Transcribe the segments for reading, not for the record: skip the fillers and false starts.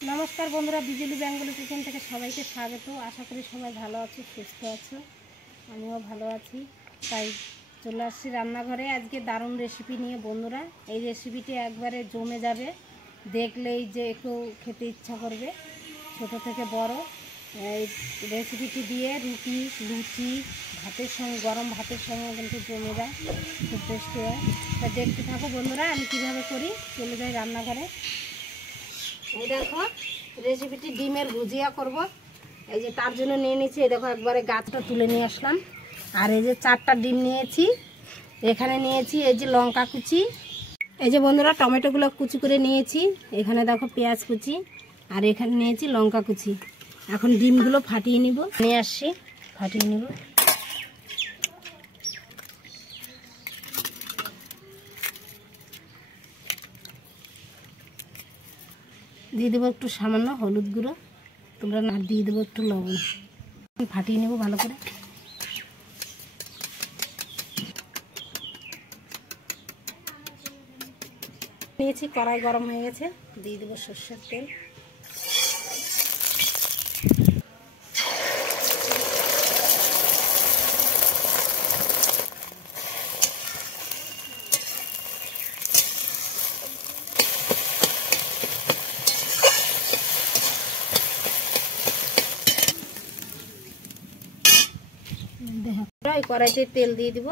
नमस्कार बंधुरा बिजुली बेंगली किचेन থেকে সবাইকে স্বাগত। আশা করি সবাই ভালো আছো, সুস্থ আছো। আমিও ভালো আছি। তাই চলে আসছি রান্নাঘরে আজকে দারুণ রেসিপি নিয়ে বন্ধুরা। এই রেসিপিটি একবারে জমে যাবে, দেখলেই যে একটু খেতে ইচ্ছা করবে ছোট থেকে বড়। এই রেসিপিটি দিয়ে রুটি, লুচি, ভাতের সঙ্গে, গরম ভাতের সঙ্গে কিন্তু জমে যায়, খুব টেস্টি হয়। তা দেখতে থাকো বন্ধুরা আমি কীভাবে করি। চলে যাই রান্নাঘরে। এই দেখো রেসিপিটি ডিমের ভুজিয়া করব। এই যে তার জন্য নিয়ে নিয়েছি, এই দেখো একবারে গাছটা তুলে নিয়ে আসলাম। আর এই যে 4টা ডিম নিয়েছি, এখানে নিয়েছি এই যে লঙ্কা কুচি, এই যে বন্ধুরা টমেটোগুলো কুচি করে নিয়েছি, এখানে দেখো পেঁয়াজ কুচি, আর এখানে নিয়েছি লঙ্কা কুচি। এখন ডিমগুলো ফাটিয়ে নিব, নিয়ে আসছি ফাটিয়ে নিব। দিয়ে দেবো একটু সামান্য হলুদ গুঁড়ো, তোমরা না দিয়ে দেবো একটু লবণ। ফাটিয়ে নেব ভালো করে। নিয়েছি, কড়াই গরম হয়ে গেছে, দিয়ে দেবো সরষের তেল। কড়াইতে তেল দিয়ে দিব।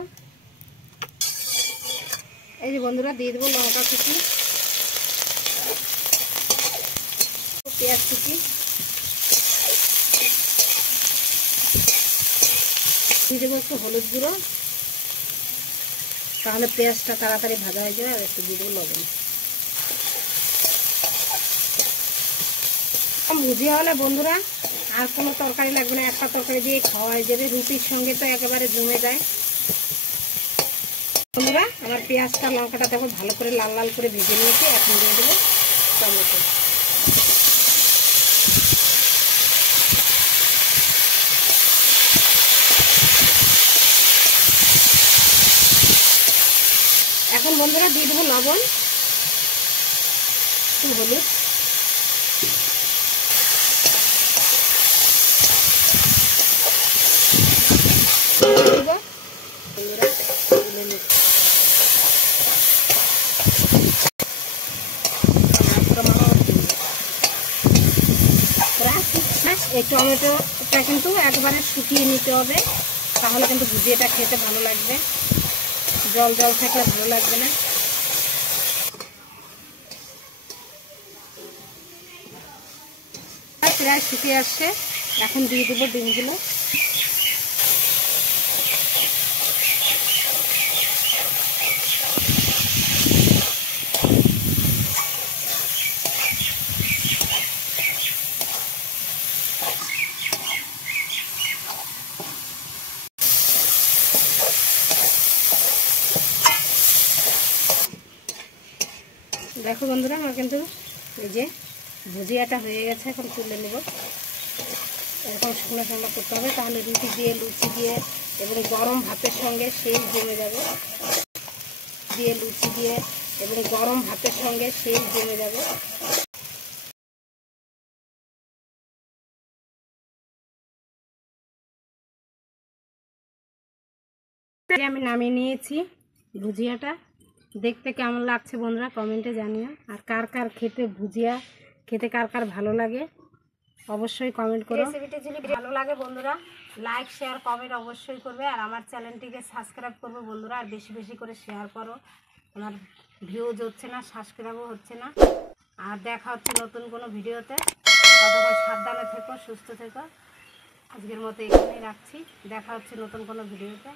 এই যে বন্ধুরা দিয়ে দেবো লঙ্কা কুচি, পেঁয়াজ কুচি, দিয়ে দেবো একটু হলুদ গুঁড়ো, তাহলে পেঁয়াজটা তাড়াতাড়ি ভাজা হয়ে যাবে। আর একটু দিয়ে দেবো লবণ। ভুজিয়া হলে বন্ধুরা আর কোনো তরকারি লাগবে না, একটা তরকারি দিয়ে খাওয়া হয়ে যাবে। রুটির সঙ্গে তো একেবারে জমে যায়। বন্ধুরা আমার পেঁয়াজটা লঙ্কাটা দেখো ভালো করে লাল লাল করে ভেজে নিয়েছি। এখন দিয়ে দেবো টমেটো। এখন বন্ধুরা দিয়ে দেবো লবণ, হলুদ, এই টমেটোটা কিন্তু একবারে শুকিয়ে নিতে হবে, তাহলে কিন্তু ভুজিয়াটা খেতে ভালো লাগবে। জল জল থাকলে ভালো লাগবে না। প্রায় শুকিয়ে আসছে, এখন দিয়ে দেবো ডিমগুলো। দেখো বন্ধুরা আমার কিন্তু এই যে ভুজিয়াটা হয়ে গেছে। এখন তুলে নেব। এরকম শুকনো শুকনো করতে হবে, তাহলে রুটি দিয়ে, লুচি দিয়ে এবং গরম ভাতের সঙ্গে সেই জমে যাবে। দিয়ে লুচি দিয়ে এবং গরম ভাতের সঙ্গে সেই জমে যাবে। আমি নামিয়ে নিয়েছি ভুজিয়াটা। দেখতে কেমন লাগছে বন্ধুরা কমেন্টে জানিও। আর কার কার খেতে ভুজিয়া খেতে কার কার ভালো লাগে অবশ্যই কমেন্ট করো। রেসিপিটি যদি ভালো লাগে বন্ধুরা লাইক শেয়ার কমেন্ট অবশ্যই করবে। আর আমার চ্যানেলটিকে সাবস্ক্রাইব করবে বন্ধুরা। আর বেশি বেশি করে শেয়ার করো। আমার ভিউজ হচ্ছে না, সাবস্ক্রাইবও হচ্ছে না। আর দেখা হচ্ছে নতুন কোনো ভিডিওতে। ততক্ষণ সাবধানে থেকো, সুস্থ থেকো। আজকের মতো এখানেই রাখছি। দেখা হচ্ছে নতুন কোনো ভিডিওতে।